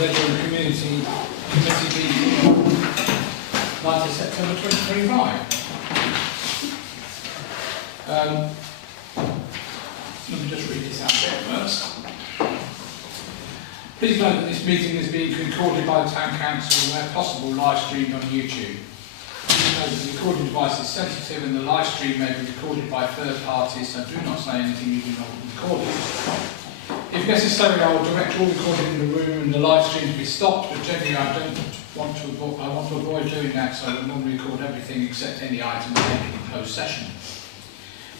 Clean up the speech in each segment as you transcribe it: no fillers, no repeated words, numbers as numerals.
Leisure and Community Committee meeting on 9th of September 2025. Let me just read this out there first. Please note that this meeting is being recorded by the Town Council and where possible live streamed on YouTube. Please note that the recording device is sensitive and the live stream may be recorded by third parties, so do not say anything you do not record. If necessary, I will direct all recording in the room and the live stream to be stopped, but generally I want to avoid doing that, so I will normally record everything except any items taken in closed session.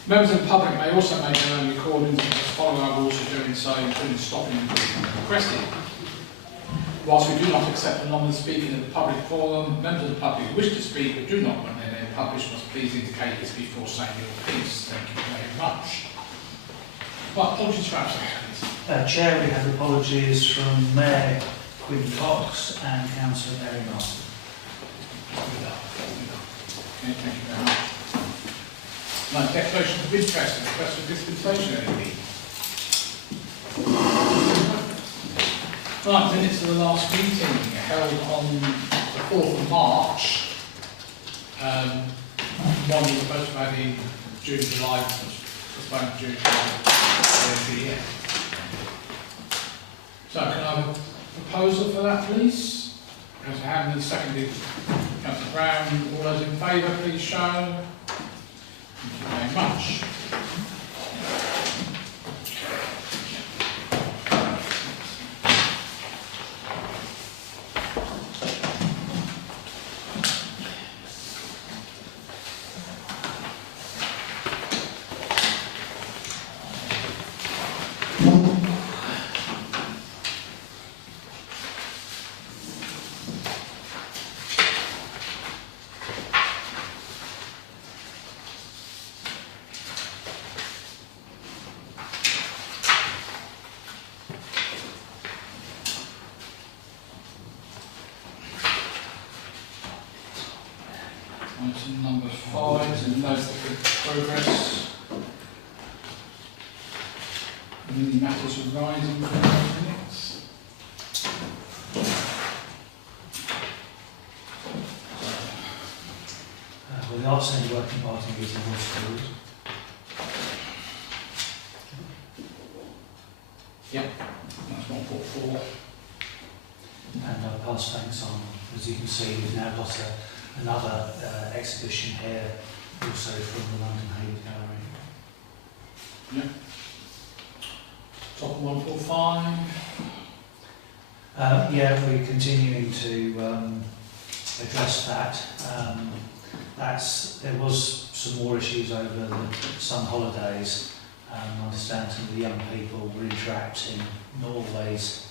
Members of the public may also make their own recordings and just follow our rules of doing so, including stopping and requesting. Whilst we do not accept anonymous speaking in the public forum, members of the public who wish to speak but do not want their name published must please indicate this before saying your piece. Thank you very much. Well, apologies for absence. Chair, we have apologies from Mayor Quinn Cox and Councillor Mary Marston. Okay, thank you very much. Right, declaration of interest and request for dispensation, anything? Right, minutes of the last meeting held on the 4th of March. One was supposed to have in June, July, postponed to June, July. So can I have a proposal for that, please? Councillor Hammond, seconded. Councillor Brown, all those in favour, please show. Thank you very much. Item number 5 is a note of progress. Any matters arising from those minutes? Well, the Arts Working Party meeting was called. Yep, that's 144. And I'll pass thanks on. As you can see, we've now got another exhibition here, also from the London Haverhill Gallery. Yep. Top 145. Yeah, we're continuing to address that. There was some more issues over the summer holidays. I understand some of the young people were interacting, not always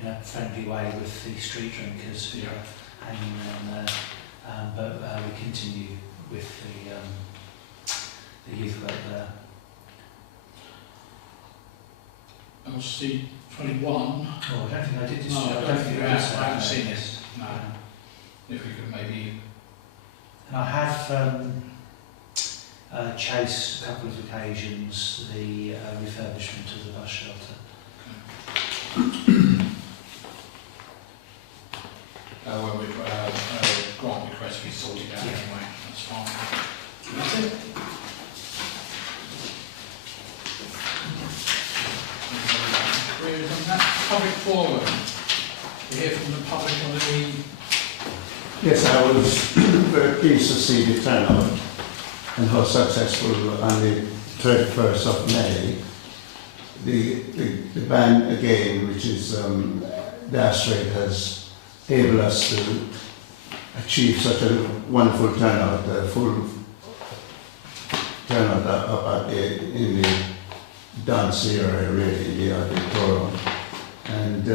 in a friendly way, with the street drinkers who are hanging around there. But we continue with the youth work there. LC 21. Oh, I don't think I did this. No, I don't think I haven't seen it. it. No. If we could maybe. And I have chased a couple of occasions the refurbishment of the bus shelter. When we grant request, we sort it out anyway. That's fine. That's it. Queries on that? Public forum. We hear from the public on the. Yes, I was very pleased to see the turnout and how successful on the 31st of May. The band again, which is the Astrid, has enabled us to achieve such a wonderful turnout, full turnout up in the dance area, really, in the auditorium. And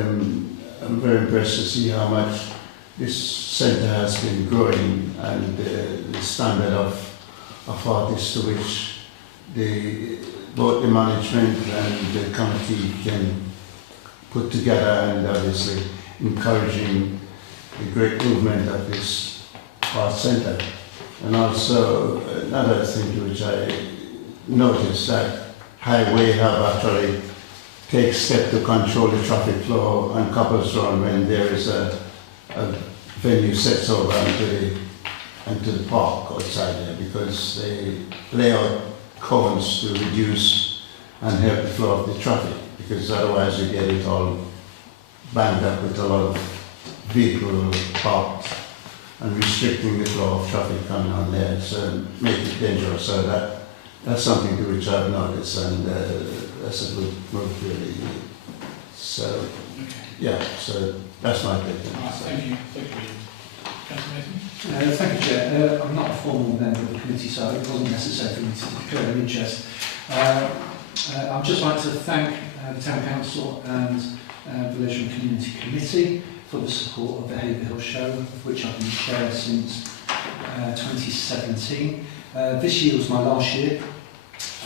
I'm very impressed to see how much this centre has been growing, and the standard of artists to which both the management and the committee can put together, and obviously encouraging the great movement of this art centre. And also another thing which I noticed, that Highway have actually take steps to control the traffic flow on Couples Run when there is a venue sets over into the park outside there, because they lay out cones to reduce and help the flow of the traffic, because otherwise you get it all banged up with a lot of vehicles parked and restricting the flow of traffic coming on there, so make it dangerous. So that's something to which I've noticed, and that's a good move really. So Okay. yeah, so that's my take. All right, thank you. Thank you. Councillor Mason? Thank you, Chair. I'm not a formal member of the committee, so it wasn't necessary for me to declare an interest. I'd just like to thank the Town Council and the Leisure and Community Committee for the support of the Haverhill show, of which I've been chair since 2017. This year was my last year,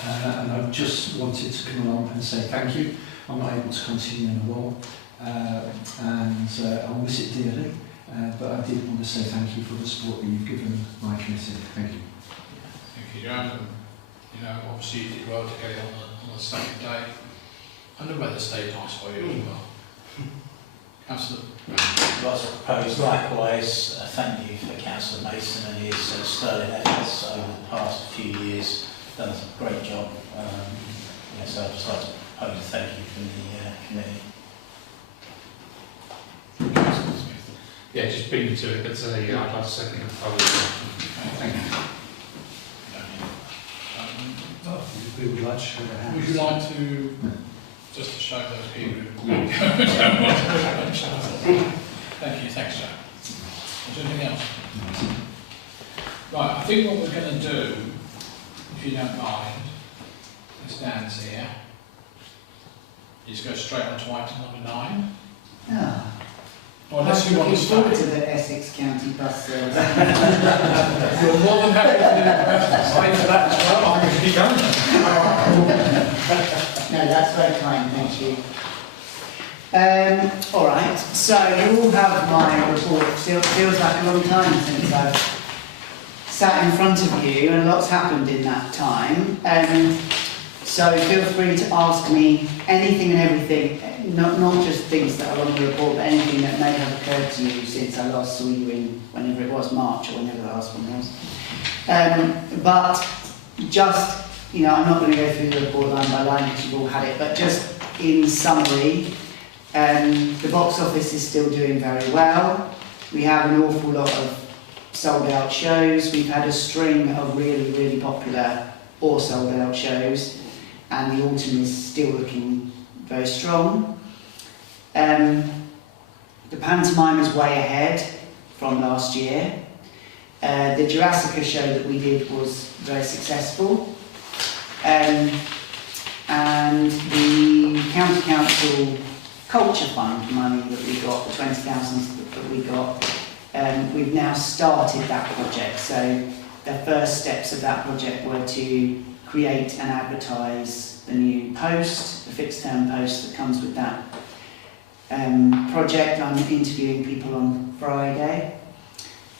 and I just wanted to come along and say thank you. I'm not able to continue in the role, and I'll miss it dearly, but I did want to say thank you for the support that you've given my committee. Thank you. Thank you, John. And, you know, obviously you did well to get it on the second day. And the weather stayed nice for you as well. Councillor? Lots of proposed. Likewise, thank you for Councillor Mason and his sterling efforts over the past few years. Done a great job. So I'd just like to propose a thank you from the committee. Councillor Smith? Yeah, just beat me to it, but yeah, I'd like to second the proposal. Thank you. We would like to show their hands. Would you like to, just to show those people who Thank you, thanks, Joe. Is there anything else? Right, I think what we're going to do, if you don't mind, as Dan's here, is go straight on to item number 9. Ah, Well, unless you want to looking forward to start. the Essex County bus service. You're more than happy to stay for that as well. I'm going to keep going. No, that's very kind, thank you. All right, so you all have my report. Feels like a long time since I've sat in front of you, and lots happened in that time. So feel free to ask me anything and everything, not just things that are on the report, but anything that may have occurred to you since I last saw you in whenever it was, March or whenever the last one was. But just, you know, I'm not going to go through the report line by line because you've all had it, but just in summary, the box office is still doing very well. We have an awful lot of sold out shows. We've had a string of really, really popular or sold out shows, and the autumn is still looking very strong. The pantomime is way ahead from last year. The Jurassica show that we did was very successful. And the County Council Culture Fund money that we got, the 20,000 that we got, we've now started that project. So the first steps of that project were to create and advertise the new post, the fixed term post that comes with that project. I'm interviewing people on Friday,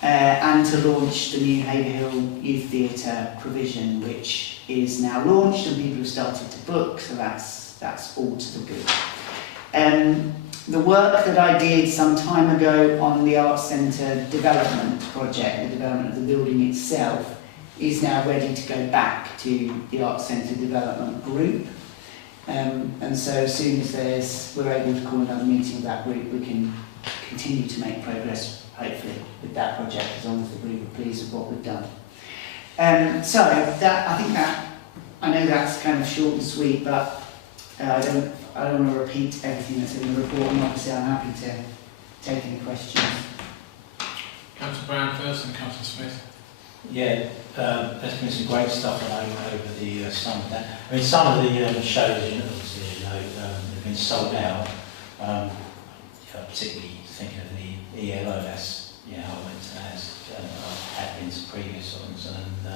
and to launch the new Haverhill Youth Theatre provision, which is now launched and people have started to book, so that's all to the good. The work that I did some time ago on the Arts Centre development project, the development of the building itself, is now ready to go back to the Arts Centre development group. And so as soon as we're able to call another meeting with that group, we can continue to make progress, hopefully, with that project, as long as the group are pleased with what we've done. So that, I know that's kind of short and sweet, but I don't want to repeat everything that's in the report, and obviously I'm happy to take any questions. Councillor Brown first and Councillor Smith. Yeah, there's been some great stuff over the summer. I mean, some of the shows, obviously, have been sold out. Particularly thinking of the ELO, that's, I went to that, I had been to previous ones, and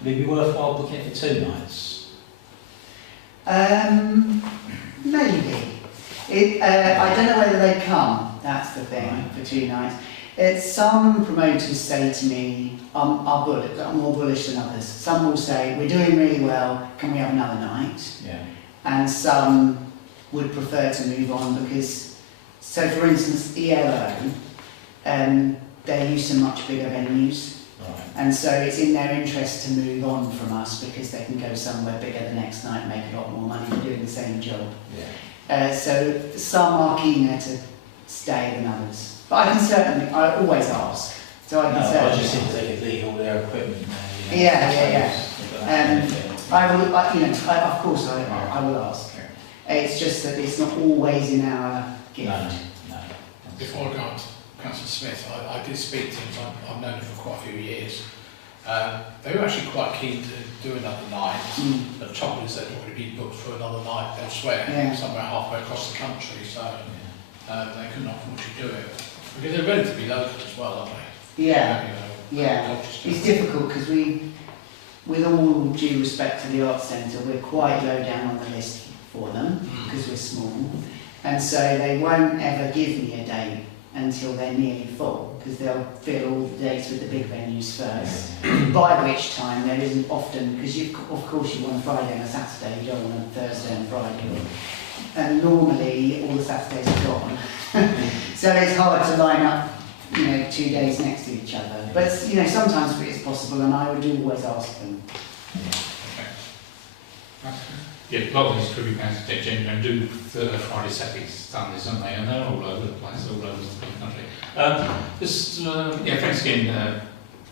would it be worthwhile booking it for 2 nights? Maybe. I don't know whether they come, that's the thing, for 2 nights. Some promoters say to me, I'm more bullish than others. Some will say, we're doing really well, can we have another night? Yeah. And some would prefer to move on because, so for instance, ELO, they're used to much bigger venues. Right. And so it's in their interest to move on from us because they can go somewhere bigger the next night and make a lot more money for doing the same job. Yeah. So some are keener to stay than others. But I can certainly, I always ask. So I can No, I certainly just think ask. they could leave all their equipment there. Yeah. I will, of course I will ask. Okay. It's just that it's not always in our gift. No. Before I go on to Councillor Smith, I did speak to him, I've known him for quite a few years. They were actually quite keen to do another night. The trouble is they'd already been booked for another night elsewhere, Yeah. somewhere halfway across the country, so they couldn't unfortunately do it. Because they're relatively local as well, aren't they? Yeah, You know, yeah. Colchester. It's difficult because we, with all due respect to the Arts Centre, we're quite low down on the list for them because we're small. And so they won't ever give me a date until they're nearly full because they'll fill all the dates with the big venues first. By which time there isn't often, because of course you want a Friday and a Saturday, you don't want a Thursday and Friday. And normally all the Saturdays are gone. So it's hard to line up, 2 days next to each other. But, sometimes it's possible and I would always ask them. Yeah, a lot of these tribute bands get genuine and do Friday, Saturday, Sundays, don't they? And they're all over the place, all over the country. Thanks again,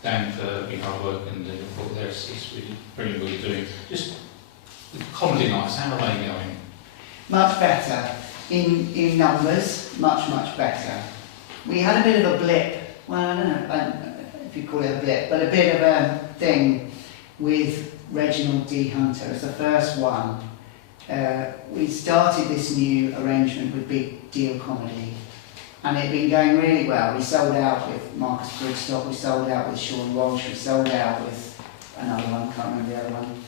Dan, for your hard work and the report there. It's really brilliant what you're doing. Just the comedy nights, how are they going? Much better. In numbers, much better. We had a bit of a blip, well, I don't know if you call it a blip, but a bit of a thing with Reginald D. Hunter as the first one. We started this new arrangement with Big Deal Comedy and it'd been going really well. We sold out with Marcus Brigstock, we sold out with Sean Walsh, we sold out with another one, can't remember the other one.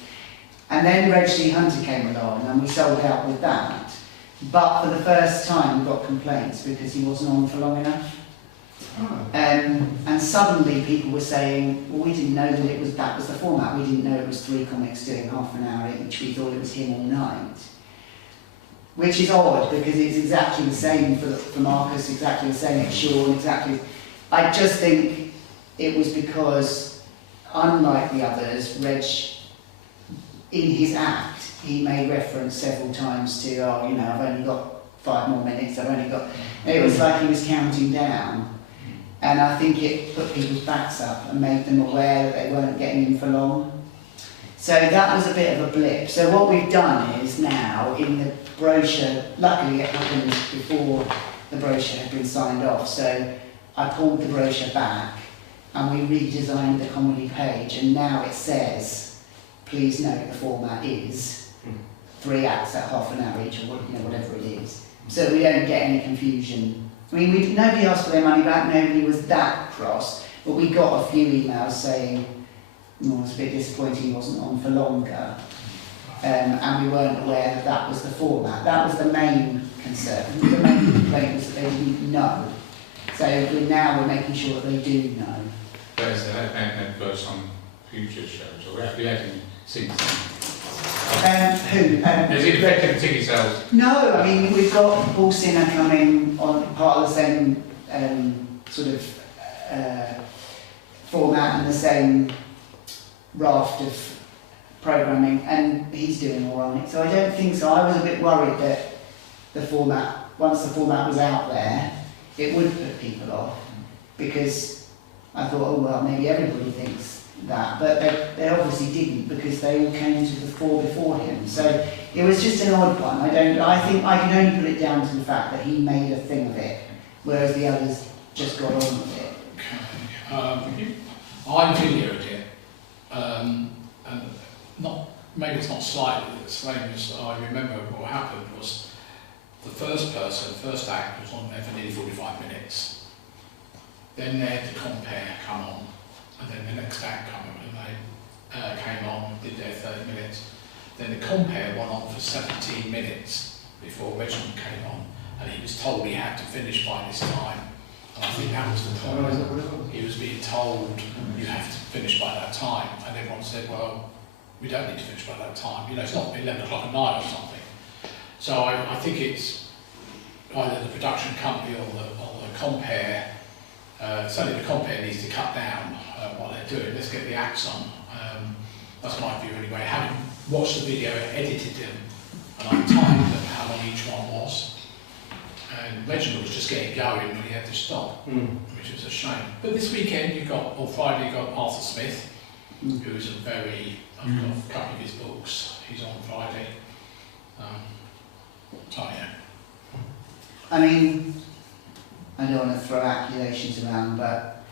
And then Reg D. Hunter came along and we sold out with that. But for the first time we got complaints because he wasn't on for long enough. And suddenly people were saying, well, we didn't know that that was the format. We didn't know it was 3 comics doing half an hour each. We thought it was him all night. Which is odd because it's exactly the same for Marcus, exactly the same for Sean, exactly. I just think it was because, unlike the others, Reg, in his act, he made reference several times to, I've only got 5 more minutes, it was like he was counting down. And I think it put people's backs up and made them aware that they weren't getting in for long. So that was a bit of a blip. So what we've done is now, in the brochure, luckily it happened before the brochure had been signed off, so I pulled the brochure back and we redesigned the comedy page, and now it says, please note the format is 3 acts at half an hour each, or whatever it is. So we don't get any confusion. I mean, nobody asked for their money back, nobody was that cross, but we got a few emails saying, it was a bit disappointing he wasn't on for longer, and we weren't aware that was the format. That was the main concern. The main complaint was that they didn't know. So we're making sure that they do know. But is that goes on future shows, or have you had any seen Who? Has it affected ticket sales? No, I mean, we've got Paul Sinner coming on part of the same sort of format and the same raft of programming, and he's doing all right. So I don't think so. I was a bit worried that the format, once the format was out there, it would put people off, because I thought, oh well, maybe everybody thinks that, but they obviously didn't, because they all came to the fore before him. So it was just an odd one. I think I can only put it down to the fact that he made a thing of it, whereas the others just got on with it. I videoed it, and maybe it's not slightly the same as I remember. What happened was the first act was on there for nearly 45 minutes. Then they had the compare come on, and then the next act came on and did their 30 minutes. Then the compare went on for 17 minutes before Reginald came on, and he was told he had to finish by this time. And I think that was the point. He was being told, you have to finish by that time, and everyone said, well, we don't need to finish by that time. It's not 11 o'clock at night or something. So I think it's either the production company or the compare. Certainly the compare needs to cut down what they're doing. Let's get the axe on. That's my view anyway. Having watched the video, edited them, and I timed them how long each one was. And Reginald was just getting going when he had to stop, which was a shame. But this weekend or Friday, you got Arthur Smith, who's a very, I've got a couple of his books. He's on Friday. Oh yeah. I mean, I don't want to throw accusations around, but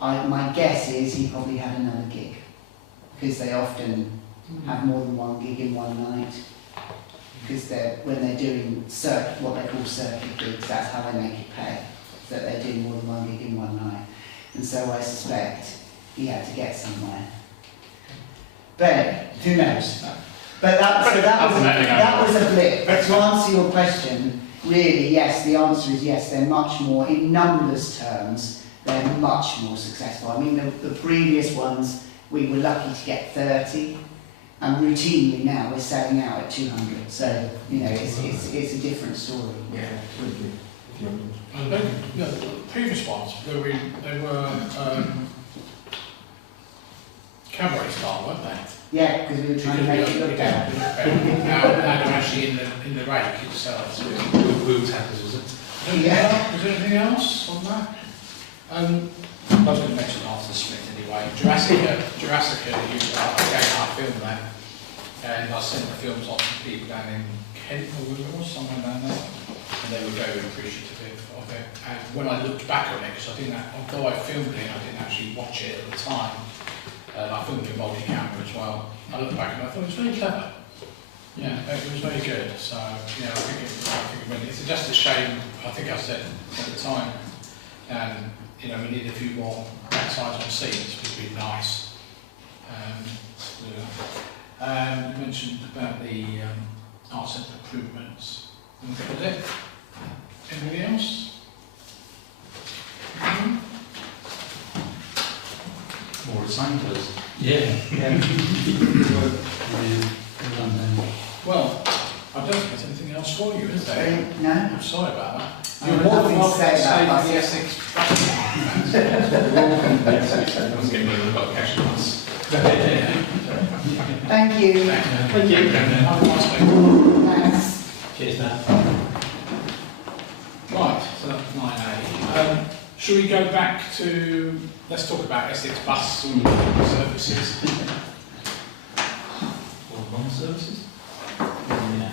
my guess is he probably had another gig, because they often have more than one gig in one night. Because when they're doing what they call circuit gigs, that's how they make it pay. That they're doing more than one gig in one night, and so I suspect he had to get somewhere. But anyway, who knows? But that was a blip. But to answer your question, really, yes, the answer is yes. They're much more, in numbers terms, they're much more successful. I mean, the previous ones, we were lucky to get 30, and routinely now we're selling out at 200. So, you know, it's a different story. Yeah. The previous ones, they were cabaret style, weren't they? Yeah, because we were trying to make it look better. Now they're actually in the rake itself. Who tappers was it? Yeah. Was there anything else on that? I was going to mention Arthur Smith anyway. Jurassica, again, I filmed that. And I sent the films on to people down in Kent or somewhere down there. And they were very appreciative of it. And when I looked back on it, because although I filmed it, I didn't actually watch it at the time. I filmed it multi-camera as well. I looked back and I thought it was very clever. Yeah, it was very good. So, yeah, I think it went. It's just a shame, I think I said at the time, you know, we need a few more backsides on seats, would be nice. You mentioned about the art centre improvements. And that was it. Anything else? More the same, please. Yeah. Well, I don't think there's anything else for you, is there? No? I'm sorry about that. I You're have more than nothing to welcome to say stay about with the buses. Essex bus. I was getting rid of the cash ones. Thank you. Thank you. Have a nice day. Thanks. Cheers, Matt. Right, so that's 9A. Shall we go back to, let's talk about Essex bus services, Or long services?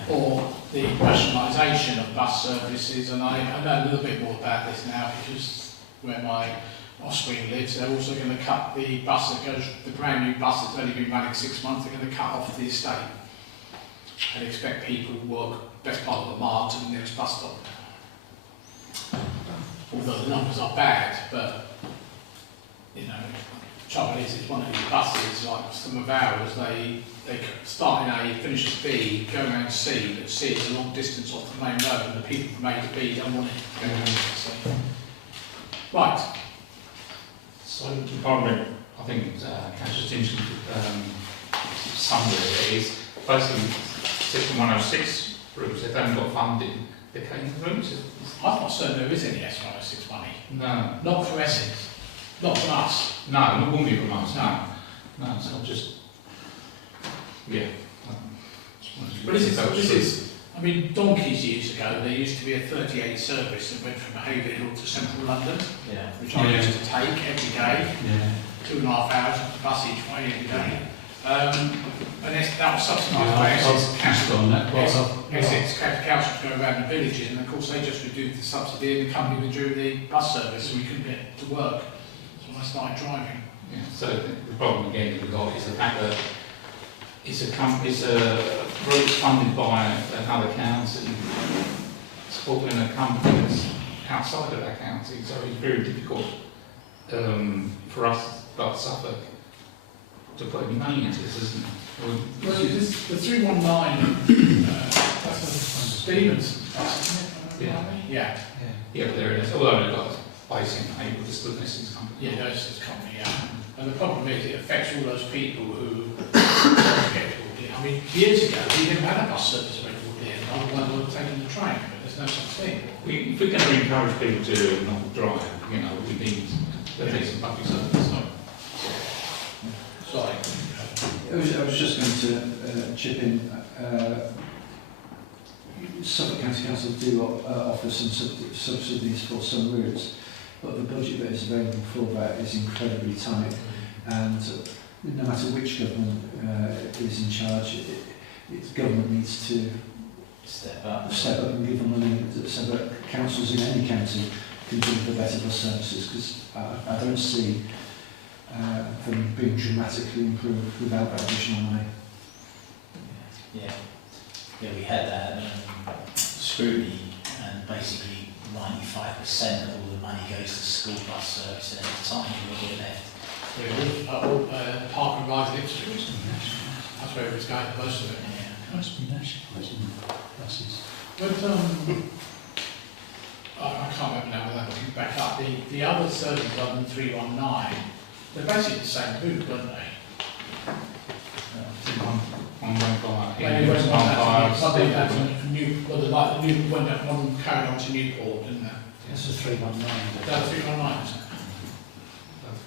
or the rationalisation of bus services, and I know a little bit more about this now because where my offspring lives, they're also going to cut the bus that goes, the brand new bus that's only been running 6 months, they're going to cut off the estate and expect people to walk best part of the mile to the nearest bus stop. Although the numbers are bad, but you know, trouble is, it's one of these buses, like some of ours, they start in A, finish at B, go around C, but C is a long distance off the main road, and the people from A to B don't want it to go around C. Right. So the problem, I think, catches attention to somewhere there is basically Section 106 routes, if they haven't got funding, they're cutting the routes. I'm not certain there is any S106 money. No. Not for Essex. Not from us. No, it won't be from us, no. No, it's not just, yeah. But this is, I mean, donkeys years ago, there used to be a 38 service that went from Haverhill to central London, Yeah. which I used to take every day, Yeah. 2.5 hours on the bus each way every day. And that was subsidised by Essex Council. Essex Council to go around the villages, and of course they just reduced the subsidy and the company withdrew the bus service, so we couldn't get to work. So I started driving. Yeah. So the problem again we've got is the fact that it's a route funded by another county, supporting a company that's outside of that county, so it's very difficult for us, like Suffolk, to put any money into this, isn't it? Well, the 319, that's a Stevens bus, isn't it? Yeah. Yeah. Yeah, but there it is. Although they've got a base in Haverhill, it's still Essex company. Yeah, that's his company, yeah. And the problem is it affects all those people who get called in. I mean, years ago, we didn't have a bus service very called in. are the ones who are taking the train, but there's no such thing. If we're going to encourage people to not drive, you know, we need some public service. Sorry. I was just going to chip in. Suffolk County Council do offer some subsidies for some routes, but the budget that is available for that is incredibly tight, and no matter which government is in charge, government needs to Step up. and give them money so that councils in any county can deliver better bus services, because I don't see them being dramatically improved without that additional money. Yeah, we had that scrutiny, and basically 95% of all the money goes to school bus service, and a tiny little bit left. Park and ride Ipswich, isn't it? That's where it was going, most of it. Yeah. Must be nationalising buses. But I can't remember now without looking back up. The other services other than 319, they're basically the same route, weren't they? One went by Maybe here, went one by something that went up one carried on to Newport, didn't they? That's a 319. That's 319, isn't it?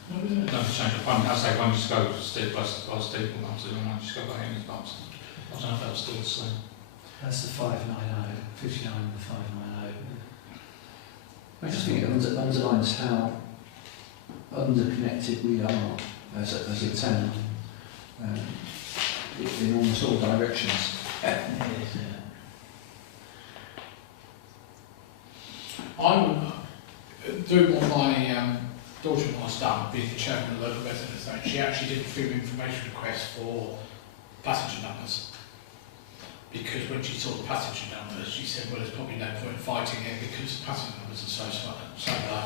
No, isn't it? Don't change the one. I say one just go to steeple, one just go by any bumps. I don't know if that was still the same. That's the 590, 59 and the 590. I just think it underlines how underconnected we are as a town in almost all directions. It is, yeah. I would, doing what my daughter-in-law has done, being the chairman of the local residents' zone, she actually did a freedom of information request for passenger numbers. Because when she saw the passenger numbers, she said, well, there's probably no point fighting it because the passenger numbers are so low.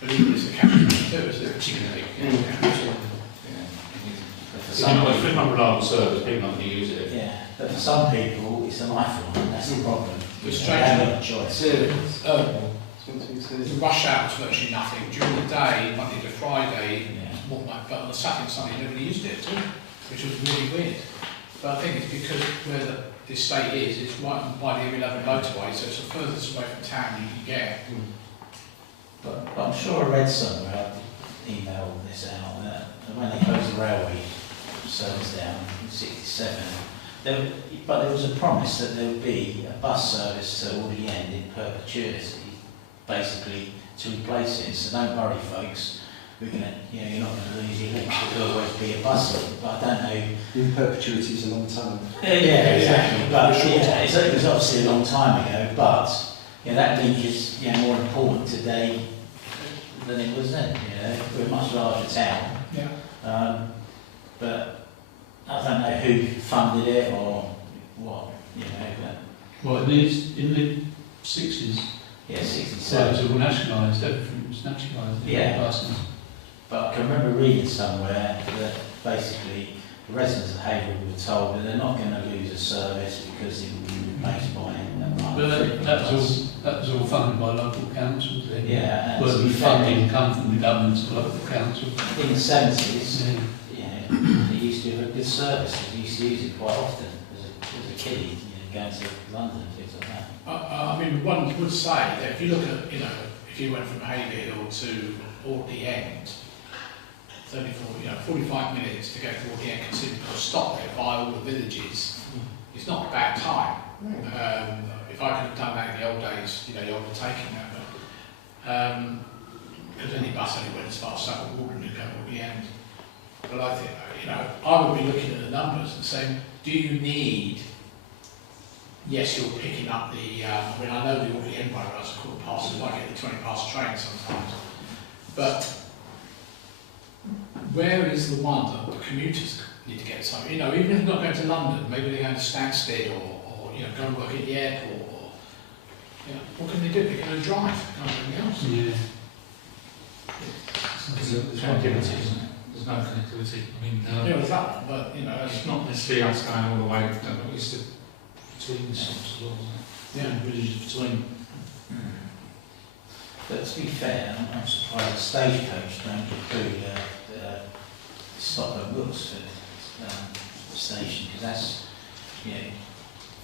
But even it's a catch-22, isn't it? If it's not reliable service, people aren't going to use it. Yeah, but for some people, it's a lifeline, that's the problem. It's They strange. have no choice. The rush hour was virtually nothing. During the day, Monday to Friday, Yeah. more like, but on the Saturday and Sunday, nobody used it too, which was really weird. But I think it's because where the estate is, it's right by the M11 motorway, so it's the furthest away from town you can get. But I'm sure I read somewhere, I emailed this out, that when they closed the railway service down in 67, but there was a promise that there would be a bus service to Alderley End in perpetuity, basically to replace it. So don't worry, folks. We're gonna, you're not going to lose your link. There'll always be a bus link. But I don't know. In perpetuity is a long time. Yeah, exactly. But it was obviously a long time ago. But that link is more important today than it was then. We're a much larger town. Yeah. But I don't know who funded it or what. But Well, it is in the 60s. yeah, So 67. it was all nationalised, everything was nationalised. Yeah. Buses. But I can remember reading somewhere that basically the residents of Haverhill were told that they're not going to lose a service because it will be replaced by a But that was all funded by local councils then. Yeah, and Well, to the be fair, funding come from the governments to local councils. in the 70s, Yeah. they used to have a good service. They used to use it quite often as a kiddie, going to London and things like that. I mean, one would say that if you look at, if you went from Haverhill to Alderley End, it's only 45 minutes to go to Alderley End, considering you've got to stop there by all the villages. It's not a bad time. If I could have done that in the old days, you would have taken that. But because any bus only went as far as Suffolk Walden to go to Alderley End. But I think, I would be looking at the numbers and saying, do you need? Yes, you're picking up the, I know the Alderley End by runs are called passes, I get the 20 past train sometimes. But where is the one that the commuters need to get something? Even if they're not going to London, maybe they're going to Stansted or go and work at the airport or, what can they do? They're going to drive, can't do anything else. Yeah. There's connectivity, isn't it? There's no connectivity. I mean, There's that one, but, it's not necessarily us going all the way, it's the between the shops as well, isn't it? Villages between. But to be fair, I'm surprised the stagecoach don't include stop at Wilsford station, because that's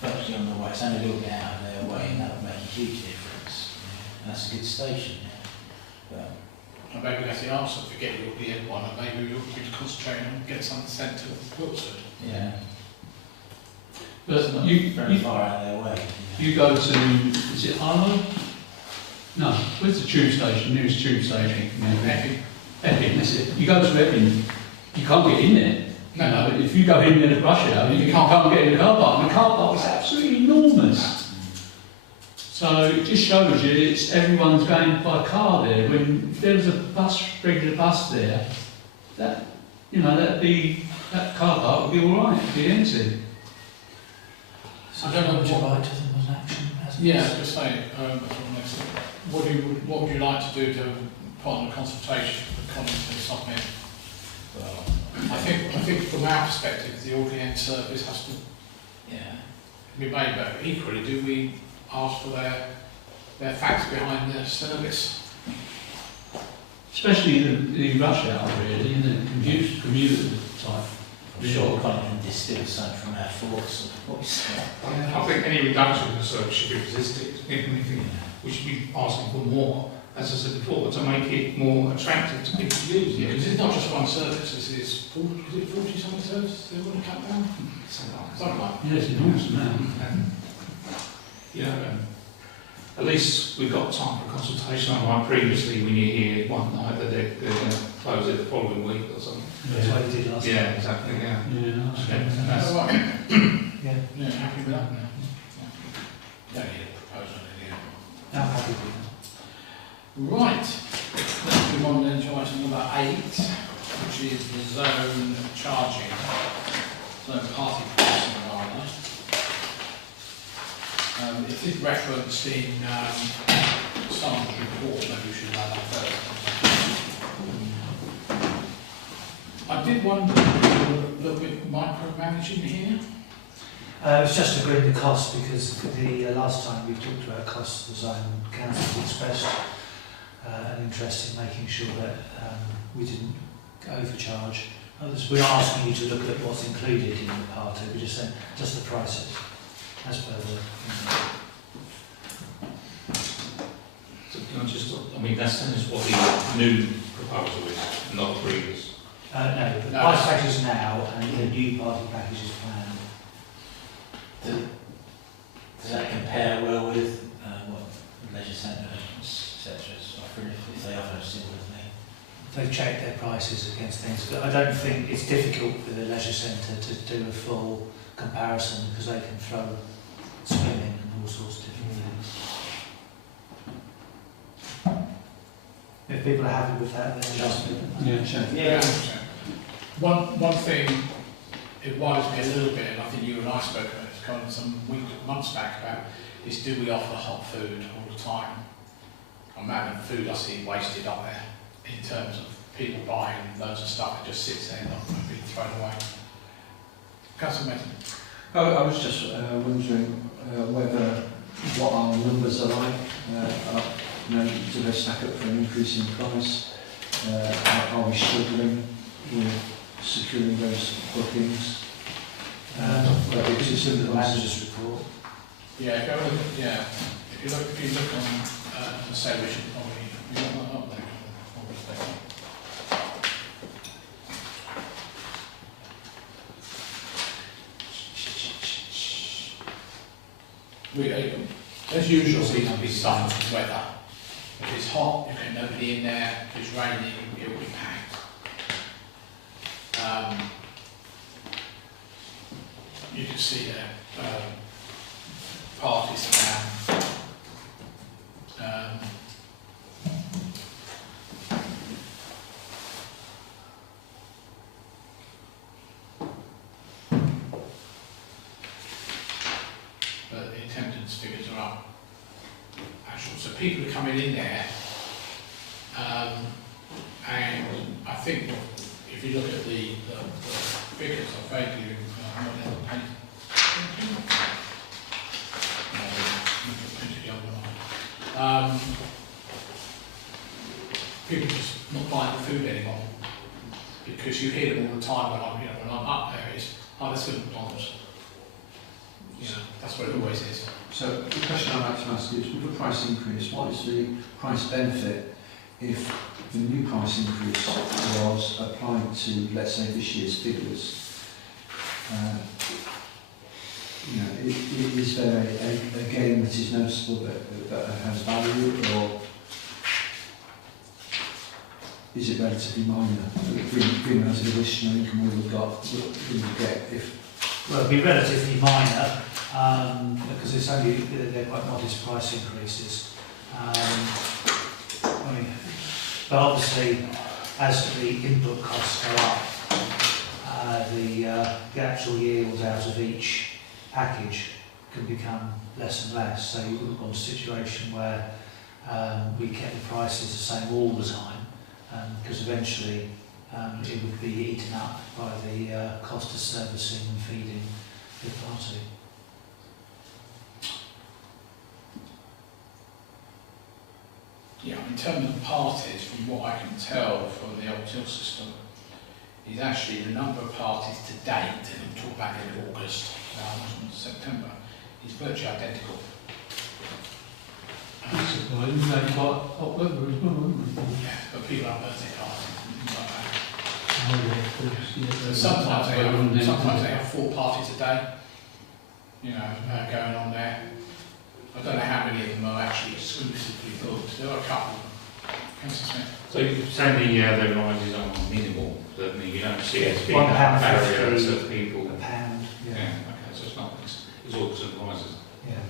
virtually on the way. It's only a little bit out of their way, and that would make a huge difference. And that's a good station. But And maybe that's the answer, forget your BN one, and maybe we ought to be concentrating on getting something sent to Wiltshire. yeah, But it's not you, very far out of their way. you go to, is it Harlow? No, where's the tube station, nearest tube station? Epping. Epping, that's it. You go to Epping, you can't get in there. No. But if you go in there at rush hour, you can't get in the car park. And the car park is absolutely enormous. So it just shows you it's everyone's going by car there. When if there was a bus, regular bus there, that that car park would be all right, it'd be empty. I don't know Would you what- write to them as action? as Yeah, I it's- was just saying, what would you like to do to put on a consultation for Connie to submit? I think from our perspective, the audience service has to Yeah. be made, but equally, do we ask for their facts behind their service? Especially the rush hour, really, and the commuter type. I'm sure Connie can distill something from our thoughts of what we said. I think any reduction in the service should be resisted. If anything, we should be asking for more, as I said before, to make it more attractive to people to use. Yeah, because it's not just one service, this is 40 something services they want to cut down? Something like that. Yes, enormous now. And, you know, at least we've got time for consultation. Unlike previously, when you hear one night that they're going to close it the following week or something. That's what they did last time. Yeah, exactly. Yeah. Yeah, And that's, Oh, right. Yeah, Yeah, happy with that? Don't need a proposal in here. I'm happy with that. Right, let's move on then to item number 8, which is the zone charging, zone party pricing rather. It is referenced in someone's report, maybe we should add that first. I did wonder if we were a little bit micromanaging here. It was just agreeing the cost because the last time we talked about costs, the zone council expressed an interest in making sure that we didn't overcharge others. We're asking you to look at what's included in the party, we're just saying just the prices as per the. so can I just, I mean, that's what the new proposal is, not the previous. No, the No. price package now and the new party package is planned. Does that compare well with what leisure centre, etc. is offering if they offer a similar thing? They've checked their prices against things, but I don't think it's difficult for the leisure centre to do a full comparison because they can throw swimming and all sorts of different things. If people are happy with that, then just yeah, sure. Yeah. One thing it worries me a little bit, and I think you and I spoke about this kind of some months back about, is do we offer hot food all the time? I'm having food I see wasted up there in terms of people buying loads of stuff that just sits there not being thrown away. Councillor Mason. I was just wondering whether what our numbers are like. Do they stack up for an increase in price? Are we struggling with securing those bookings? it's in the manager's report. Yeah, if you look on the say we should probably you got that up there. As usual, it's going to be sun and weather. If it's hot, you get nobody in there. If it's raining, it will be packed. You can see there parties around. But the attendance figures are up. Actual, so people are coming in there, and I think if you look at the figures, I vaguely people just not buying the food anymore because you hear them all the time when I'm up there. It's let's go to McDonald's. that's what it always is. So the question I'd like to ask is, with a price increase, what is the price benefit if the new price increase was applied to, let's say, this year's figures? Is there a gain that is noticeable that has value, or is it relatively minor? The amount of additional income we would get if... Well, it'd be relatively minor, because it's only, they're quite modest price increases. But obviously, as the input costs go up, the actual yield out of each package can become less and less. So you wouldn't want a situation where we kept the prices the same all the time, because eventually it would be eaten up by the cost of servicing and feeding the party. Yeah, in terms of parties, from what I can tell from the old till system, is actually the number of parties to date, and we'll talk back in August, September, is virtually identical. That's surprising, we've had quite hot weather as well, haven't we? Yeah, but people have birthday parties and things like that. Oh, yeah, of course, yeah. But sometimes they have 4 parties a day, going on there. I don't know how many of them are actually exclusively booked. There are a couple. Councillor Smith. So you're saying the rises are minimal, certainly you don't see it being £1 that barrier £1.50 to people. a pound. Yeah, okay, so it's not exorbitant rises. Yeah.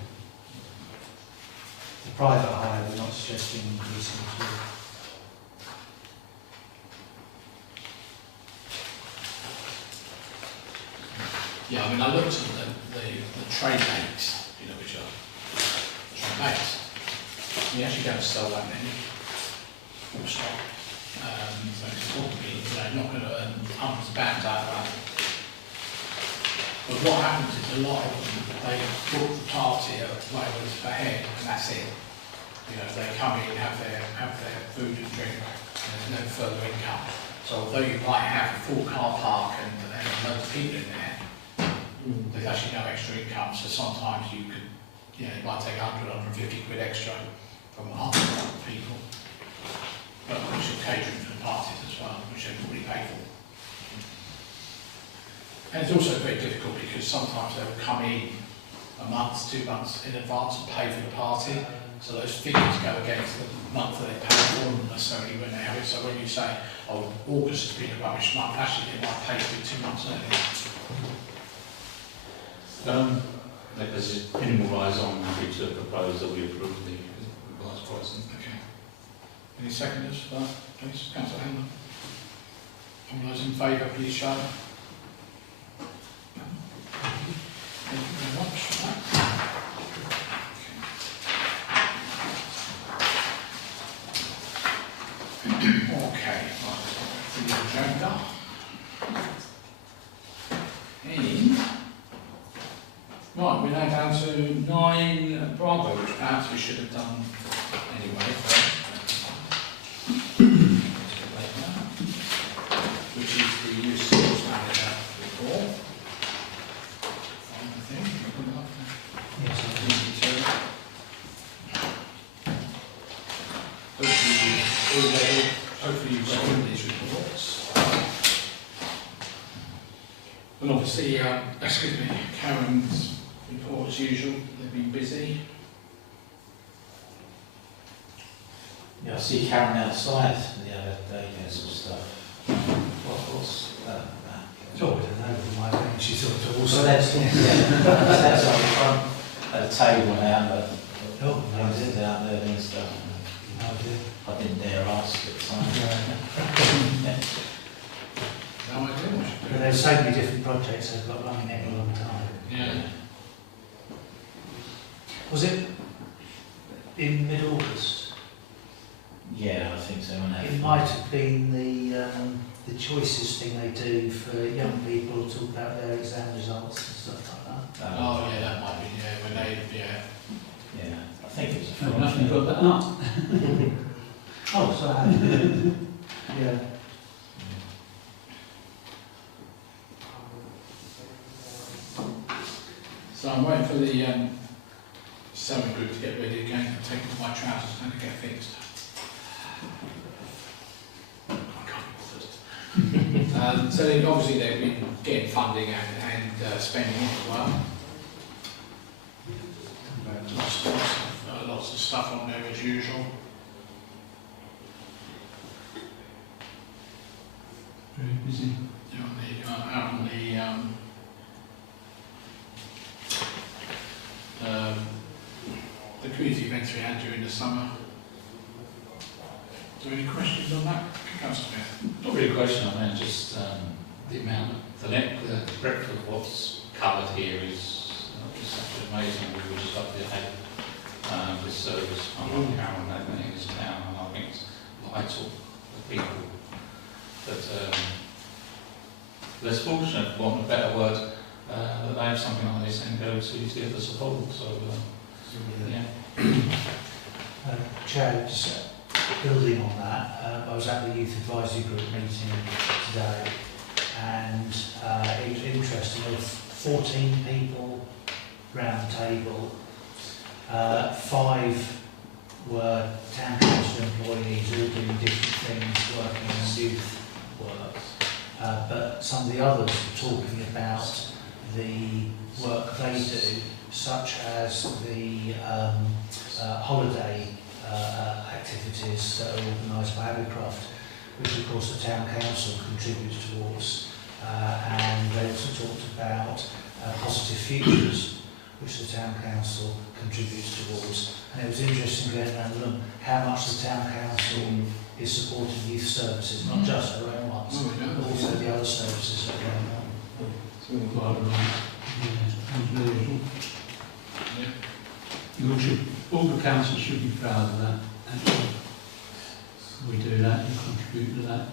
The private hire, we're not suggesting increasing at all. Yeah, I mean, I looked at the trade dates, which are trade dates. We actually don't sell that many. Full stop. So it's probably, not going to earn hundreds of pounds out of that. But what happens is a lot of them, they book the party at whatever's ahead, and that's it. They come in, have their food and drink, and there's no further income. So although you might have a full car park and loads of people in there, there's actually no extra income. So sometimes you could, it might take 100, 150 quid extra from 100 people. But of course you're catering for the parties as well, which they've already paid for. And it's also very difficult because sometimes they will come in a month, 2 months in advance and pay for the party. So those figures go against the month that they pay for, not necessarily when they have it. So when you say, oh, August has been a rubbish month, actually they might pay for it 2 months earlier. There's a minimal rise on happy to propose that we approve the revised pricing. Okay. Any seconders for that, please? Councillor Handler. All those in favour, please show. Thank you very much for that. Okay, right, the agenda. Right, we're now down to 9 Bravo, which perhaps we should have done anyway. Which is the use sales manager report. I think. Hopefully you've read these reports. And obviously, Karen's report as usual, they've been busy. Yeah, I see Karen outside the other day doing some stuff. What's that? It's always an overnight thing, she sort of So also... that's that's on the front at a table now, but Oh, I was out there doing stuff. Oh, dear. I didn't dare ask at the time. No idea what she But there's so many different projects they've got running at a long time. Yeah. Was it in mid-August? Yeah, I think so. It might have been the choices thing they do for young people to talk about their exam results and stuff like that. Oh yeah, that might be, when they, Yeah, I think it was a Fair Friday. enough, you got that up. Oh, sorry. Yeah. So I'm waiting for the sewing group to get ready again and take off my trousers and get fixed. I can't be bothered. So obviously they've been getting funding and spending it as well. Lots of stuff on there as usual. Very busy. Out on the community events we had during the summer. Are there any questions on that? Councillor Smith? Not really a question, I mean, just the amount, the breadth of what's covered here is just such amazing. We were just up there had this service. I'm not Karen, they've in this town, and I think it's vital for people that less fortunate, for want of a better word, that they have something like this and go to get the support. So, yeah. Chair, just building on that, I was at the Youth Advisory Group meeting today, and it was interesting. There were 14 people round the table. 5 were town council employees, all doing different things, working on youth work. But some of the others were talking about the work they do, such as the holiday activities that are organised by Haverhill, which of course the town council contributes towards. And they also talked about positive futures, which the town council contributes towards. And it was interesting going around the room how much the town council is supporting youth services, not just their own ones, but also the other services that are going on. Quite right. Yeah, unbelievable. You all should, all the councils should be proud of that. Actually, we do that, we contribute to that.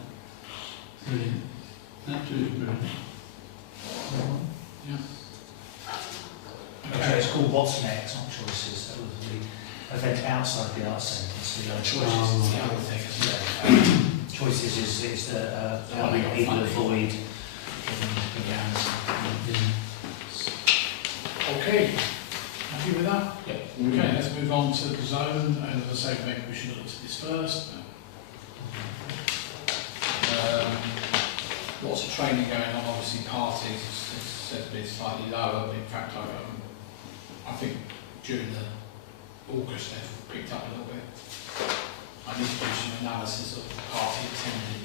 Brilliant. Absolutely brilliant. Yeah. Okay, it's called What's Next, not Choices. That was the event outside the Arts Centre. So Choices is the other thing, isn't it? Choices is the helping people avoid Okay, happy with that? Yeah. Okay, let's move on to the zone, and as I say, maybe we should look at this first. Lots of training going on, obviously parties, it's said to be slightly lower, but in fact I think during the August they've picked up a little bit. I need to do some analysis of the party attendance.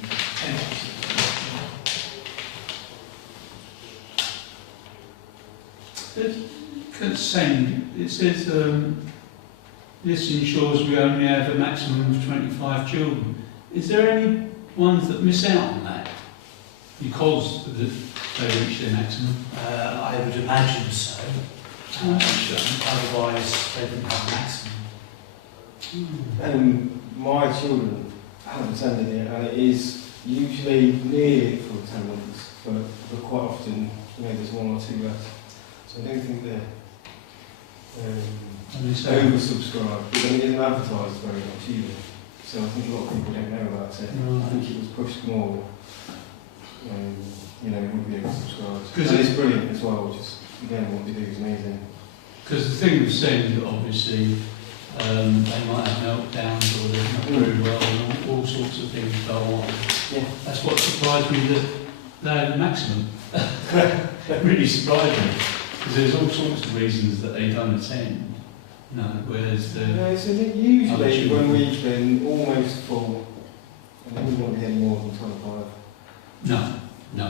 Consent, it says this ensures we only have a maximum of 25 children. Is there any ones that miss out on that because they reach their maximum? I would imagine so. Otherwise, they wouldn't have a maximum. My children have attended it, and it is usually nearly full attendance, but quite often, there's 1 or 2 left. So I don't think they're oversubscribed, but then it isn't advertised very much either. So I think a lot of people don't know about it. I think it was pushed more, would be oversubscribed. And it's brilliant as well, which is, again, what we do is amazing. Because the thing with SEND, obviously, they might have meltdowns or they're not very well and all sorts of things go on. Yeah. That's what surprised me, that they had a maximum. That really surprised me, because there's all sorts of reasons that they don't attend. No, whereas the... No, so usually when we've been almost full, and we won't be any more than 25. No,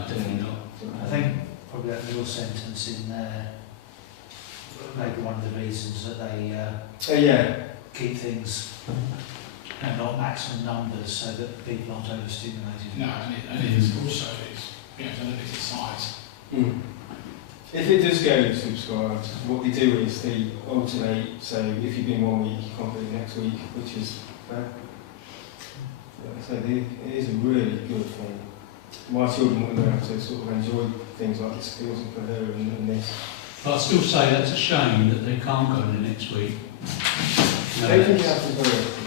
definitely not. I think probably that little sentence in there may be one of the reasons that they keep things not maximum numbers so that people aren't overstimulated. No, and it is also a limited size. If it does go subscribed, what we do is they alternate, so if you've been 1 week, you can't do it next week, which is fair. So it is a really good thing. My children wouldn't be able to sort of enjoy things like this if it wasn't for her and this. But I still say that's a shame that they can't go the next week. I don't think it happens very often.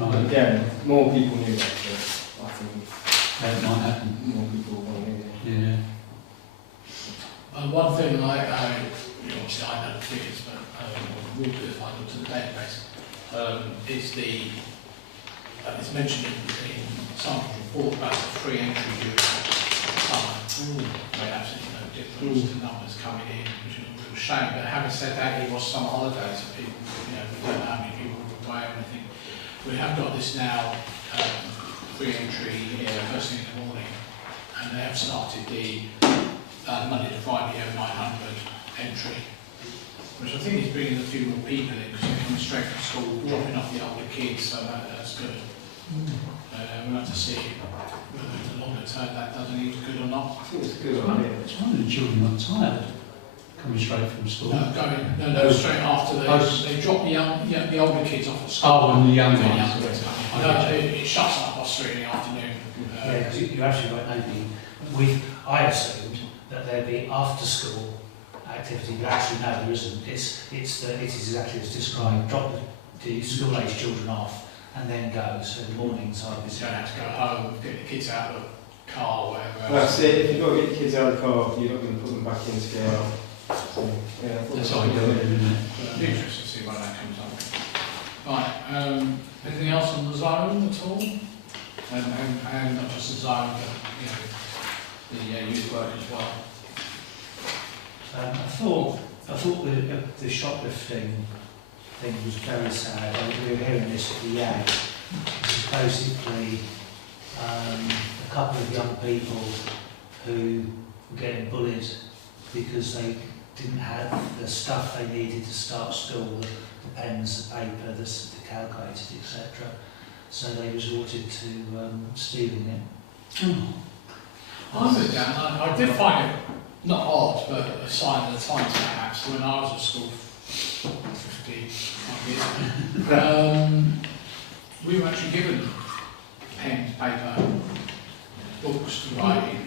Right. Again, more people knew that, so I think That might happen. more people want to know. Yeah. One thing obviously will do if I look to the database, it's mentioned in Sandra's report about the free entry during the summer. Made absolutely no difference to numbers coming in, which is a real shame. But having said that, it was summer holidays, so people, we don't know how many people were away or anything. We have got this now, free entry first thing in the morning, and they have started the Monday to Friday 900 entry, which I think is bringing a few more people in because they're coming straight from school, dropping off the older kids, so that's good. We'll have to see whether in the longer term that does any good or not. I think it's a good idea. It's one of the children are tired coming straight from school. No, straight after they drop the older kids off at school. Oh, and the young The ones. younger ones coming. It shuts up by 3 in the afternoon. Yeah, because you're actually right, maybe I assumed that there'd be after school activity, but actually no, there isn't. It is exactly as described. Drop the school age children off and then go. So the mornings are You busy. don't have to go home, get the kids out of the car or whatever. That's it. If you've got to get the kids out of the car, you're not going to put them back in to get out. So, yeah, I thought That's that all was you good. do, isn't it? It'll be interesting to see when that comes up. Right, anything else on the zone at all? And not just the zone, but the youth work as well. I thought the shoplifting thing was very sad. We were hearing this at the YAG. This is basically a couple of young people who were getting bullied because they didn't have the stuff they needed to start school, the pens, the paper, the calculators, etc. So they resorted to stealing it. I went down, I did find it not odd, but a sign of the times perhaps, when I was at school 55 years ago. We were actually given pens, paper, books to write in.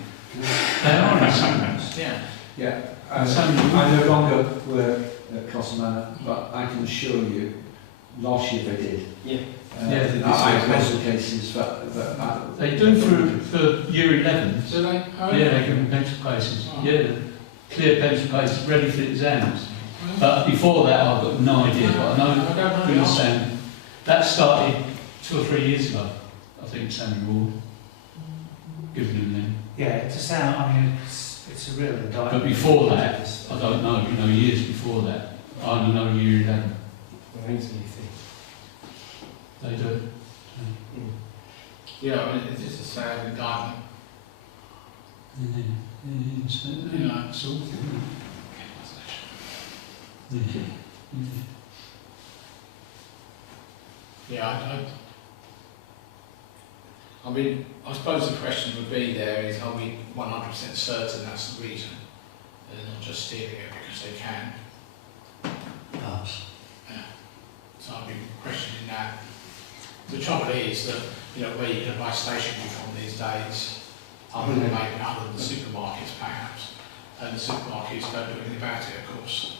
They are in some ways. Yeah. Yeah, Some- I no longer work at Cross Manor, but I can assure you, last year they did. Yeah. Yeah, they did. I have pencil cases, but They do for year 11. So they, Yeah, they give them pencil cases. Oh. Yeah, clear pencil cases ready for exams. But before that, I've got no idea. But I know, you understand, that started 2 or 3 years ago. I think Sammy Ward giving them them. Yeah, to sound, I mean, it's a real indictment. But before that, I don't know. Years before that, I don't know year 11. I think it's a new thing. They do. Yeah, I mean, it's just a sad indictment. It's all. Yeah, I mean, I suppose the question would be there is, are we 100% certain that's the reason? They're not just stealing it because they can. Perhaps. So I'd be questioning that. The trouble is that, where you can buy stationery from these days, other than maybe other than the supermarkets perhaps, and the supermarkets don't do anything about it, of course.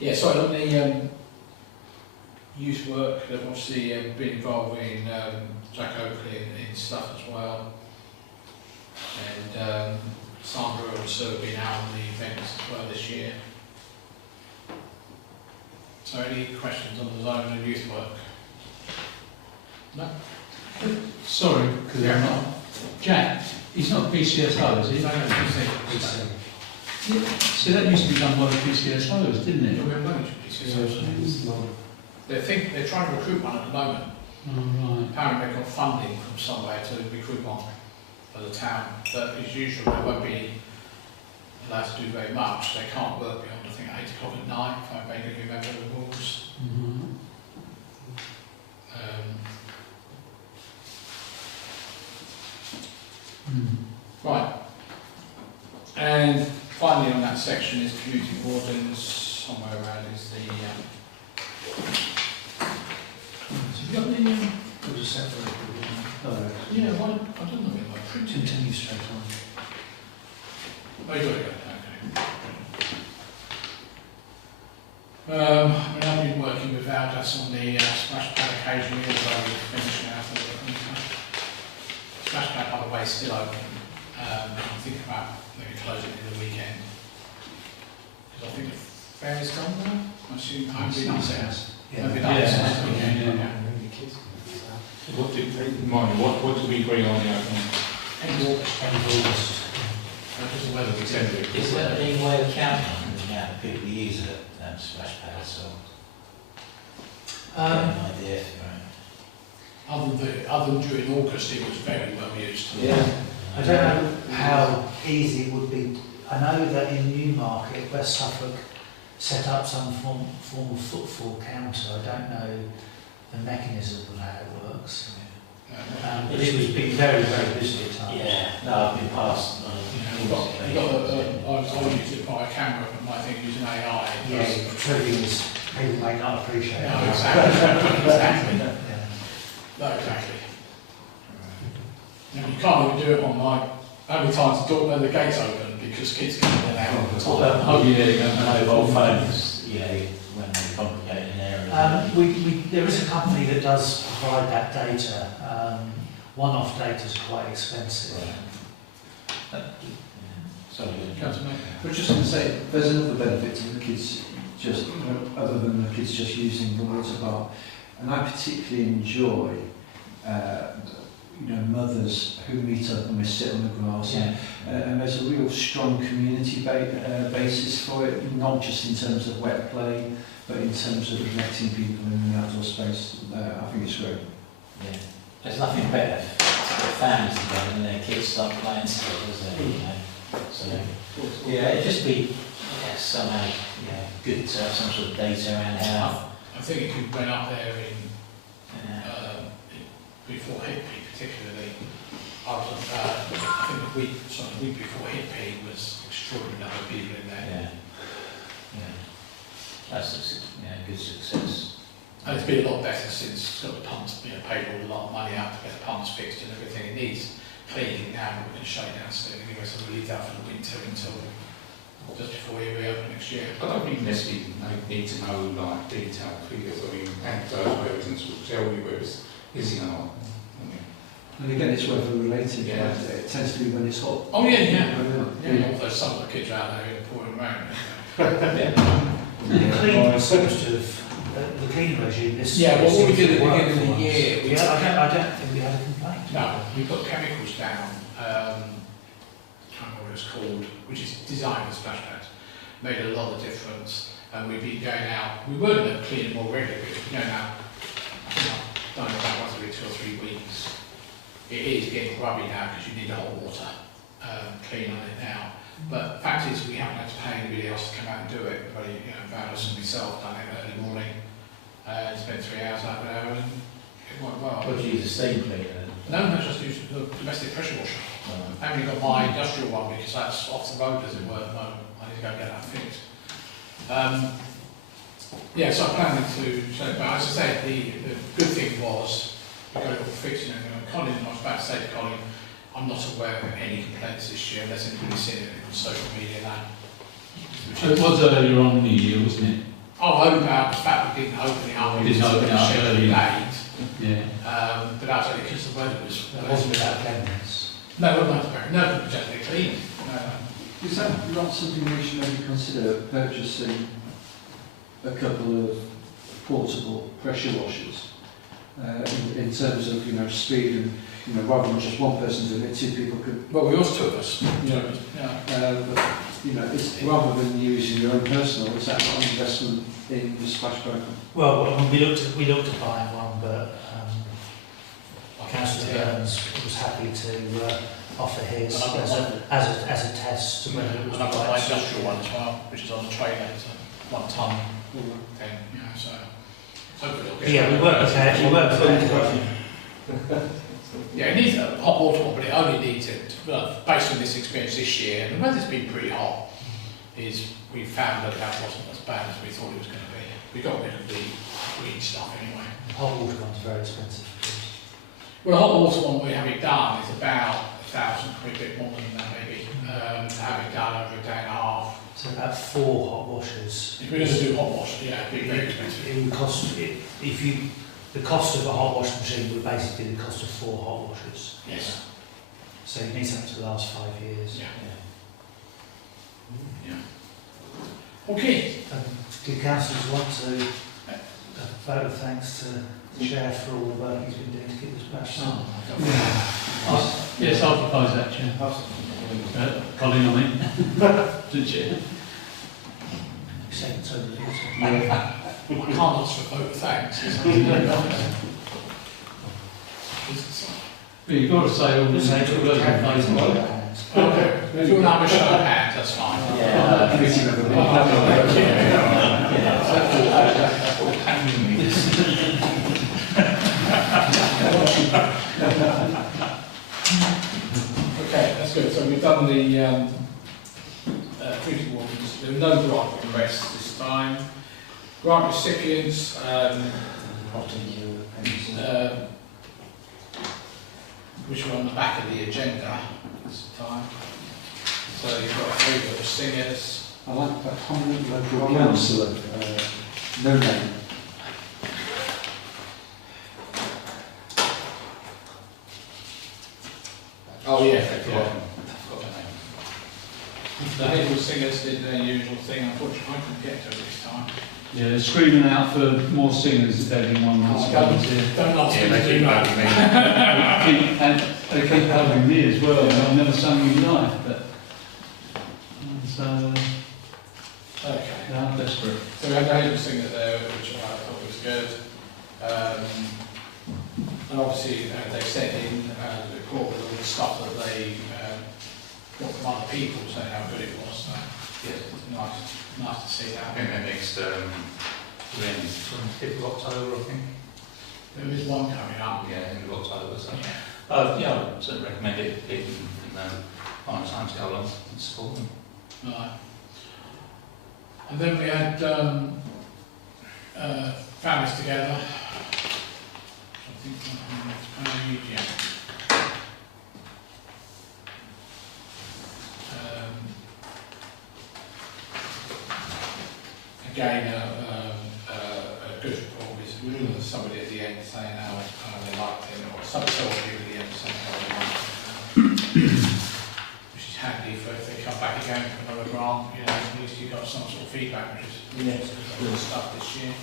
Yeah, so on the youth work, they've obviously been involved in Jack Oakley in stuff as well. And Sandra also been out on the events as well this year. So any questions on the zone and youth work? No? Sorry, because I'm not. Jack, he's not PCSO, is he? No, PC. So that used to be done by the PCSOs, didn't it? They're trying to recruit one at the moment. Oh, Apparently they've got funding from somewhere to recruit one for the town, but as usual they won't be allowed to do very much. They can't work beyond, I think, 8 o'clock at night, if I vaguely remember the rules. Right. And finally on that section is community wardens, somewhere around is the... have you got the... It was a separate agreement. yeah, I don't know if I printed it. Continue straight on. Oh, you got it, okay. I mean, I've been working with Aldas on the splash pad occasionally, although we're finishing out of the splash pad, by the way, is still open. I think about maybe closing it in the weekend. Because I think the fair's gone now. I assume I'm being upstairs. Yeah. I've been Yeah. upstairs. What do we agree on the opening? End of August. Just the weather gets everywhere. Is there any way of counting the amount of people who use it, splash pads, or get an idea for Other than during August, it was very well used. Yeah. I don't know how easy it would be. I know that in Newmarket, West Suffolk set up some form of footfall counter. I don't know the mechanism of how it works. But it was been very, very busy at times. Yeah, no, I've been past. I used it by a camera, but I think using AI. Yeah, the truth is, people may not appreciate No, it. exactly. Exactly. Yeah. No, exactly. You can't even do it on only times when the gates open because kids get in and out all the time. Mobile phones, when they complicate an area. There is a company that does provide that data. One-off data is quite expensive. Sorry, But just going to say, there's another benefit to the kids, just other than the kids just using the water bar, and I particularly enjoy, mothers who meet up and we sit on the grass, and there's a real strong community basis for it, not just in terms of wet play, but in terms of connecting people in the outdoor space. I think it's great. Yeah. There's nothing better for families together when their kids start playing together, is there? So, it'd just be somehow good to have some sort of data around how. I think if you went up there before Hippie particularly, I think the week before Hippie was extraordinary number of people in there. Yeah. That's good success. And it's been a lot better since got the pumps, paid all a lot of money out to get the pumps fixed and everything. It needs cleaning now, but we can shut it down soon anyway, so we'll leave that for the winter until just before we reopen next year. I don't think necessarily need to know like detailed figures. I mean, anecdotal evidence will tell you whether it's easy or not. And again, it's weather related. Yeah. Right? It tends to be when it's hot. Oh yeah. Yeah. Although some of the kids are out there in the pouring rain. The cleaning seems to have, the cleaning regime, this Yeah, what we did at the work beginning of for the us. year, I don't think we had a complaint. No, we put chemicals down, I can't remember what it's called, which is designed for splash pads. Made a lot of difference, and we've been going out. We were going to clean them more regularly, but we're going out. I think I've done it about once every 2 or 3 weeks. It is getting grubby now because you need the hot water clean on it now. But the fact is, we haven't had to pay anybody else to come out and do it. Everybody, Valis and myself done it early morning. Spent 3 hours out there, and it went well. What do you use, a steam cleaner? No, just use the domestic pressure washer. I haven't got my industrial one because that's off the road as it were at the moment. I need to go and get that fixed. So I'm planning to show, but as I say, the good thing was we got it all fixed and everything. Colin, I was about to say to Colin, I'm not aware of any complaints this year unless anybody's seen it on social media now. It was earlier on in the year, wasn't it? Oh, about the fact we didn't open it up. We didn't open it up early. Late. Yeah. But that's only because the weather was. It wasn't about cleanliness. No, it wasn't very. No, it was just clean. Is that not something we should maybe consider purchasing a couple of portable pressure washers in terms of speed and rather than just one person doing it, 2 people could. Well, we was 2 of us. But it's rather than using your own personal, is that not an investment in the splash program? Well, we looked at buying one, but Councillor Burns was happy to offer his as a test to whether it was And I've got my right. industrial one as well, which is on the trailer. It's a 1 ton thing, so hopefully it'll get. Yeah, we worked with that. Yeah, it needs a hot water one, but it only needs it, based on this experience this year, and the weather's been pretty hot, we found that wasn't as bad as we thought it was going to be. We got rid of the green stuff anyway. Hot water one's very expensive. Well, the hot water one we have it done is about £1,000, a bit more than that maybe, to have it done over a day and a half. So about 4 hot washers. If we're going to do hot wash, it'd be very expensive. It would cost, the cost of a hot washing machine would basically be the cost of 4 hot washers. Yes. So you need something to last 5 years. Yeah. Okay. Do councillors want to vote of thanks to the chair for all the work he's been doing to keep us back? Yes, I'll propose that, Chair. Colin, I mean. The Chair. Second, so the I can't ask for a vote of thanks. But you've got to say all the same, all those in favour. Okay, if you want to have a show of hands, that's fine. Okay, that's good. So we've done the treaty wardens. There were no grant requests this time. Grant recipients, which were on the back of the agenda this time. So you've got a favourite of singers. I like that prominent local councillor, no name. Oh yeah, I've got the name. The Haverhill singers did their usual thing. Unfortunately, I couldn't get to it this time. Yeah, they're screaming out for more singers if anyone wants to volunteer. Don't ask me to do that. And they keep helping me as well, and I've never sung in live, but so Okay. yeah, I'm desperate. So we had the Haverhill singer there, which I thought was good. And obviously they sent in the report with all the stuff that they got from other people saying how good it was. So yes, it's nice to see that. I think they're next, when, 25th of October, I think. There is one coming up. Yeah, end of October, so. Yeah. Yeah, I would certainly recommend it, people can find time to go along and support them. Right. And then we had families together. I think on the next page, yeah. Again, a good report with somebody at the end saying how they liked him, or some sort of people at the end saying how they liked him. Which is handy for if they come back again for another grant, you know, at least you've got some sort of feedback, which is good stuff this year.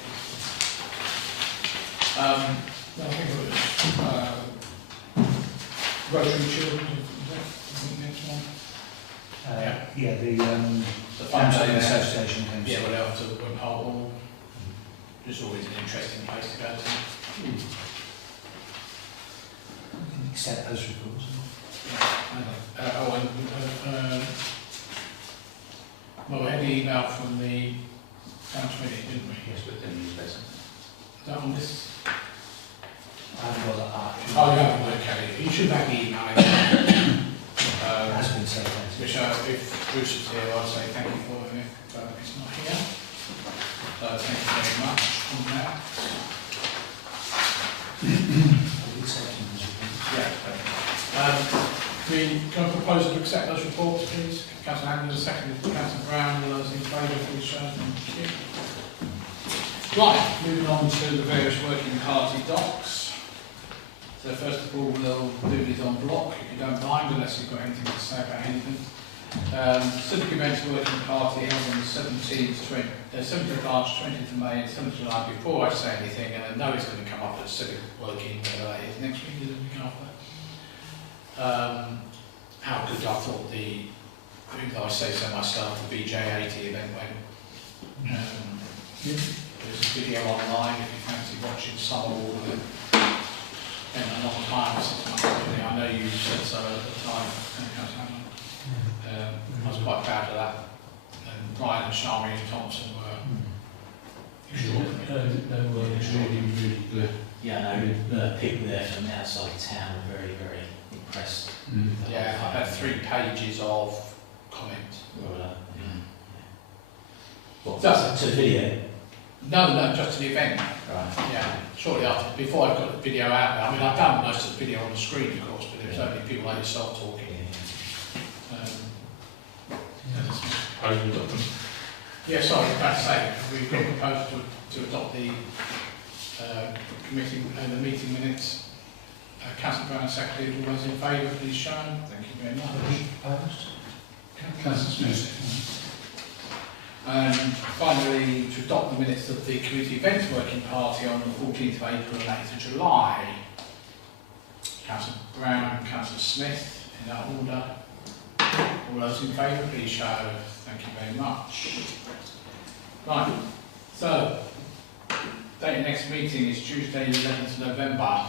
I think it was Rotary Children, is that the next one? yeah, the The fun day there. Association comes. Yeah, we're out to Wimpole Hall. Just always an interesting place to go to. We can accept those reports. Well, we had the email from the town committee, didn't we? Yes, but then use better. Is that on this? I haven't got that up. Oh, you haven't, okay. You should have the email. It has been circulated. Which if Bruce is here, I'd say thank you for him, but he's not here. So thank you very much on that. Accepting those reports. Yeah. Can I propose to accept those reports, please? Councillor Andrews, second, Councillor Brown, all those in favour, please show. Thank you. Right, moving on to the various working party docs. So first of all, we'll do these on block, if you don't mind, unless you've got anything to say about anything. Civic Events Working Party held on the 17th of March, 20th of May and 7th of July. Before I say anything, and I know it's going to come up at Civic Working, whether that is next week or the week after. How good I thought I say so myself, the BJ80 event went. There's a video online if you fancy watching some or all of it. And a lot of time since I know you said so at the time. I was quite proud of that. And Brian and Charmy and Thompson were extraordinary. They were really good. Yeah, no, the people there from outside town were very, very impressed. Yeah, I had 3 pages of comment. What, That's to video? No, just to the event. Right. Yeah, shortly after, before I got the video out there. I mean, I've done most of the video on the screen, of course, but there was only people like yourself talking. Yeah, sorry, I was about to say, we've got proposed to adopt the committee and the meeting minutes. Councillor Brown, secretary, all those in favour, please show. Thank you very much. Opposed? Councillor Smith. And finally, to adopt the minutes of the community events working party on the 14th of April and 8th of July. Councillor Brown and Councillor Smith, in that order. All those in favour, please show. Thank you very much. Right, so, date of next meeting is Tuesday, 11th November.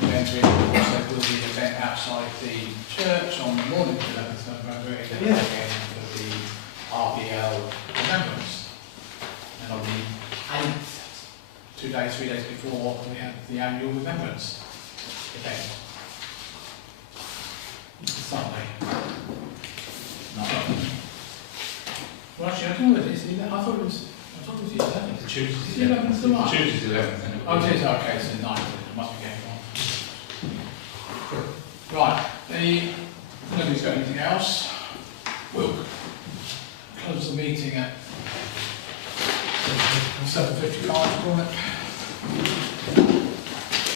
Remember, there will be an event outside the church on the morning of 11th November, again for the RBL remembrance. And on the 8th, 3 days before, we have the annual remembrance event. Sunday. No. Well, actually, I don't know whether it's 11th. I thought it was the 11th. The Tuesday's Is it 11th of March? Tuesday's 11th. Then Oh, it is, okay, so 9th. It must be getting wrong. Right, nobody's got anything else. We'll close the meeting at 7:55, call it.